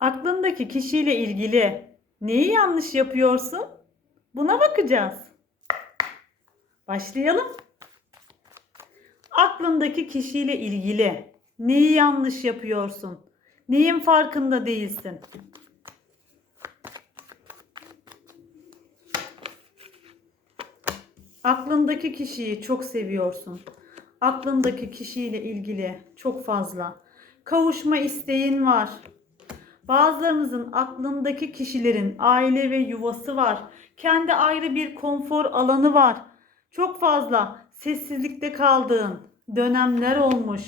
Aklındaki kişiyle ilgili neyi yanlış yapıyorsun? Buna bakacağız. Başlayalım. Aklındaki kişiyle ilgili neyi yanlış yapıyorsun? Neyin farkında değilsin? Aklındaki kişiyi çok seviyorsun. Aklındaki kişiyle ilgili çok fazla kavuşma isteğin var. Bazılarınızın aklındaki kişilerin aile ve yuvası var. Kendi ayrı bir konfor alanı var. Çok fazla sessizlikte kaldığın dönemler olmuş.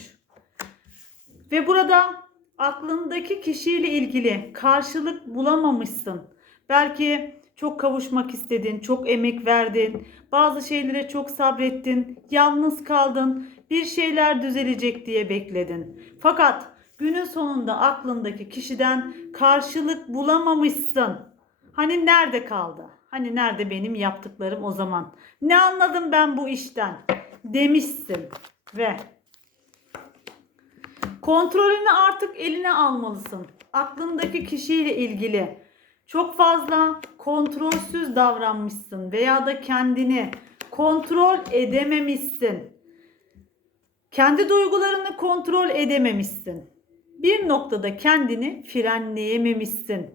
Ve burada aklındaki kişiyle ilgili karşılık bulamamışsın. Belki çok kavuşmak istedin, çok emek verdin, bazı şeylere çok sabrettin, yalnız kaldın, bir şeyler düzelecek diye bekledin. Fakat günün sonunda aklındaki kişiden karşılık bulamamışsın. Hani nerede kaldı? Hani nerede benim yaptıklarım o zaman? Ne anladım ben bu işten? Demişsin ve kontrolünü artık eline almalısın. Aklındaki kişiyle ilgili çok fazla kontrolsüz davranmışsın veya da kendini kontrol edememişsin. Kendi duygularını kontrol edememişsin. Bir noktada kendini frenleyememişsin.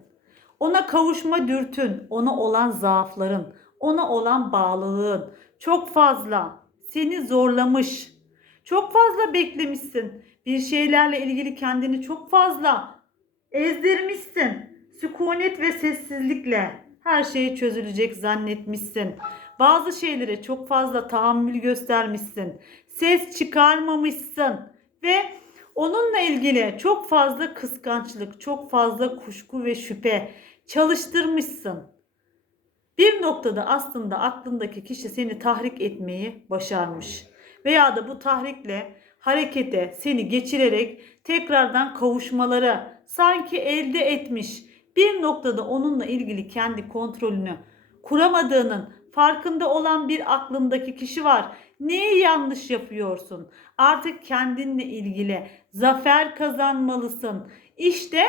Ona kavuşma dürtün, ona olan zaafların, ona olan bağlılığın çok fazla seni zorlamış. Çok fazla beklemişsin. Bir şeylerle ilgili kendini çok fazla ezdirmişsin. Sükunet ve sessizlikle her şey çözülecek zannetmişsin. Bazı şeylere çok fazla tahammül göstermişsin. Ses çıkarmamışsın ve onunla ilgili çok fazla kıskançlık, çok fazla kuşku ve şüphe çalıştırmışsın. Bir noktada aslında aklındaki kişi seni tahrik etmeyi başarmış. Veya da bu tahrikle harekete seni geçirerek tekrardan kavuşmaları sanki elde etmiş. Bir noktada onunla ilgili kendi kontrolünü kuramadığının farkında olan bir aklındaki kişi var. Neyi yanlış yapıyorsun? Artık kendinle ilgili zafer kazanmalısın. İşte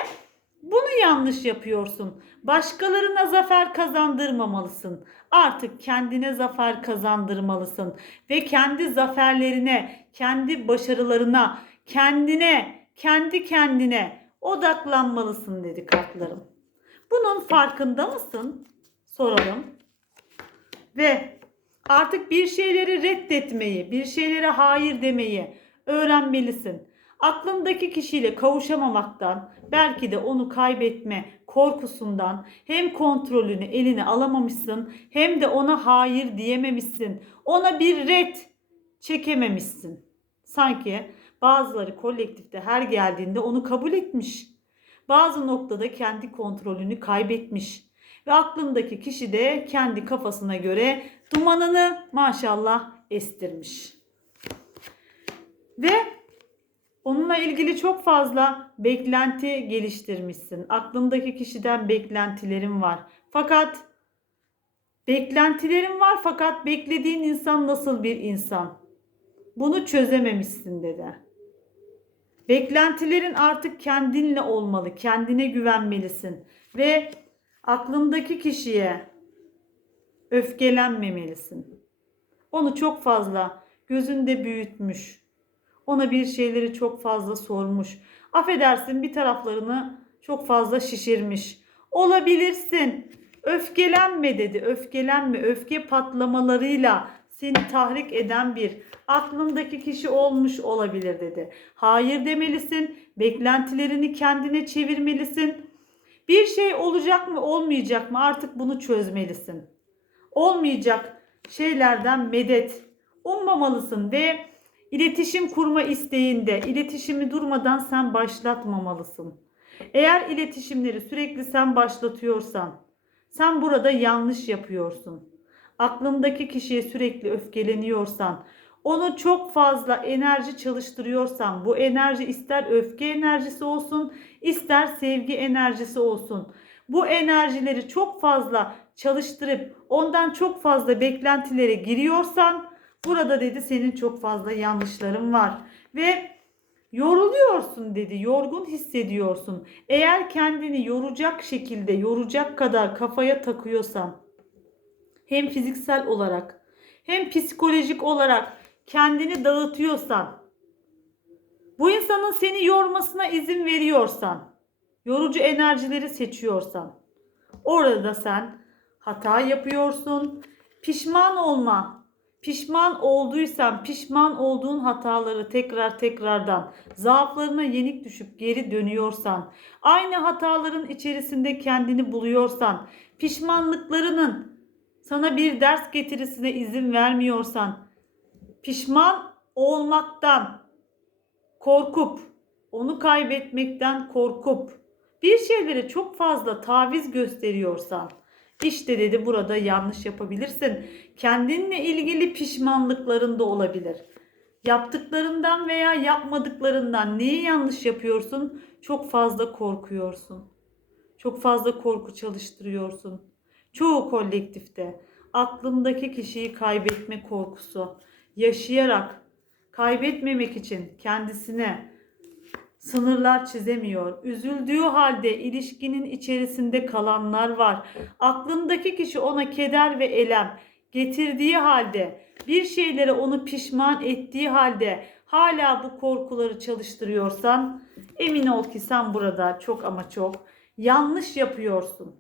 bunu yanlış yapıyorsun. Başkalarına zafer kazandırmamalısın. Artık kendine zafer kazandırmalısın ve kendi zaferlerine, kendi başarılarına, kendine, kendi kendine odaklanmalısın dedi kartlarım. Bunun farkında mısın? Soralım. Ve artık bir şeyleri reddetmeyi, bir şeylere hayır demeyi öğrenmelisin. Aklındaki kişiyle kavuşamamaktan, belki de onu kaybetme korkusundan hem kontrolünü eline alamamışsın hem de ona hayır diyememişsin. Ona bir red çekememişsin. Sanki bazıları kolektifte her geldiğinde onu kabul etmiş. Bazı noktada kendi kontrolünü kaybetmiş. Ve aklındaki kişi de kendi kafasına göre dumanını maşallah estirmiş. Ve onunla ilgili çok fazla beklenti geliştirmişsin. Aklındaki kişiden beklentilerin var. Fakat beklentilerin var fakat beklediğin insan nasıl bir insan? Bunu çözememişsin dedi. Beklentilerin artık kendinle olmalı. Kendine güvenmelisin ve aklındaki kişiye öfkelenmemelisin. Onu çok fazla gözünde büyütmüş. Ona bir şeyleri çok fazla sormuş. Affedersin bir taraflarını çok fazla şişirmiş. Olabilirsin. Öfkelenme dedi. Öfkelenme. Öfke patlamalarıyla seni tahrik eden bir aklındaki kişi olmuş olabilir dedi. Hayır demelisin. Beklentilerini kendine çevirmelisin. Bir şey olacak mı olmayacak mı artık bunu çözmelisin. Olmayacak şeylerden medet ummamalısın ve iletişim kurma isteğinde iletişimi durmadan sen başlatmamalısın. Eğer iletişimleri sürekli sen başlatıyorsan sen burada yanlış yapıyorsun. Aklındaki kişiye sürekli öfkeleniyorsan, onu çok fazla enerji çalıştırıyorsan, bu enerji ister öfke enerjisi olsun, ister sevgi enerjisi olsun. Bu enerjileri çok fazla çalıştırıp ondan çok fazla beklentilere giriyorsan burada dedi senin çok fazla yanlışların var ve Yoruluyorsun dedi. Yorgun hissediyorsun. Eğer kendini yoracak şekilde, yoracak kadar kafaya takıyorsan hem fiziksel olarak hem psikolojik olarak kendini dağıtıyorsan bu insanın seni yormasına izin veriyorsan, yorucu enerjileri seçiyorsan orada sen hata yapıyorsun. Pişman olma. Pişman olduysan, pişman olduğun hataları tekrar tekrardan, zaaflarına yenik düşüp geri dönüyorsan, aynı hataların içerisinde kendini buluyorsan, pişmanlıklarının sana bir ders getirisine izin vermiyorsan, pişman olmaktan korkup, onu kaybetmekten korkup, bir şeylere çok fazla taviz gösteriyorsan, işte dedi burada yanlış yapabilirsin. Kendinle ilgili pişmanlıkların da olabilir. Yaptıklarından veya yapmadıklarından neyi yanlış yapıyorsun? Çok fazla korkuyorsun. Çok fazla korku çalıştırıyorsun. Çoğu kolektifte aklındaki kişiyi kaybetme korkusu yaşayarak kaybetmemek için kendisine sınırlar çizemiyor. Üzüldüğü halde ilişkinin içerisinde kalanlar var. Aklındaki kişi ona keder ve elem getirdiği halde bir şeylere onu pişman ettiği halde hala bu korkuları çalıştırıyorsan emin ol ki sen burada çok ama çok yanlış yapıyorsun.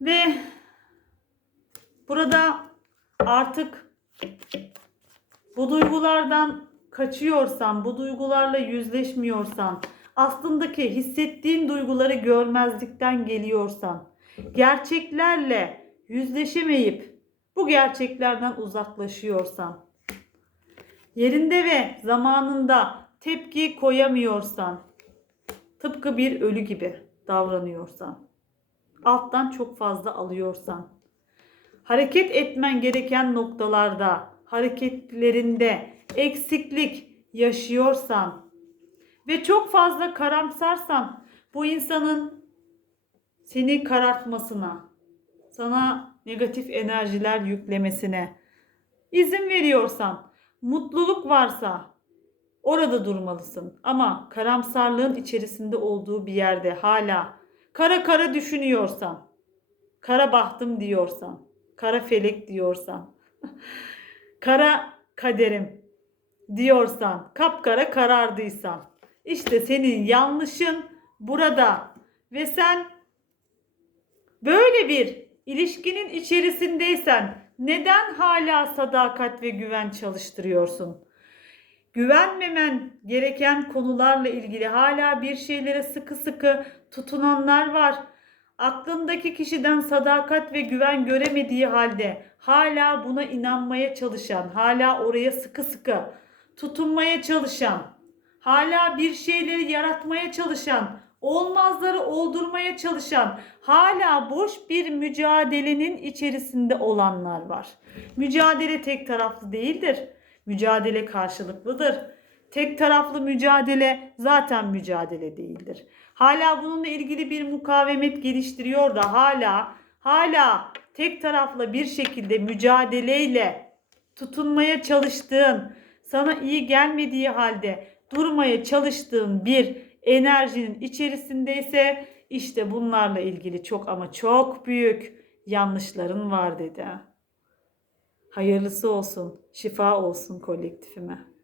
Ve burada artık bu duygulardan kaçıyorsan, bu duygularla yüzleşmiyorsan, aslındaki hissettiğin duyguları görmezlikten geliyorsan, gerçeklerle yüzleşemeyip bu gerçeklerden uzaklaşıyorsan, yerinde ve zamanında tepki koyamıyorsan, tıpkı bir ölü gibi davranıyorsan, alttan çok fazla alıyorsan, hareket etmen gereken noktalarda, hareketlerinde eksiklik yaşıyorsan ve çok fazla karamsarsan bu insanın seni karartmasına, sana negatif enerjiler yüklemesine izin veriyorsan, mutluluk varsa orada durmalısın. Ama karamsarlığın içerisinde olduğu bir yerde hala kara kara düşünüyorsan, kara bahtım diyorsan, kara felek diyorsan, kara kaderim diyorsan, kapkara karardıysan, işte senin yanlışın burada ve sen böyle bir ilişkinin içerisindeysen neden hala sadakat ve güven çalıştırıyorsun? Güvenmemen gereken konularla ilgili hala bir şeylere sıkı sıkı tutunanlar var. Aklındaki kişiden sadakat ve güven göremediği halde hala buna inanmaya çalışan, hala oraya sıkı sıkı tutunmaya çalışan, hala bir şeyleri yaratmaya çalışan, olmazları oldurmaya çalışan, hala boş bir mücadelenin içerisinde olanlar var. Mücadele tek taraflı değildir. Mücadele karşılıklıdır. Tek taraflı mücadele zaten mücadele değildir. Hala bununla ilgili bir mukavemet geliştiriyor da hala hala tek taraflı bir şekilde mücadeleyle tutunmaya çalıştığın, sana iyi gelmediği halde durmaya çalıştığın bir enerjinin içerisindeyse işte bunlarla ilgili çok ama çok büyük yanlışların var dedi. Hayırlısı olsun, şifa olsun kolektifime.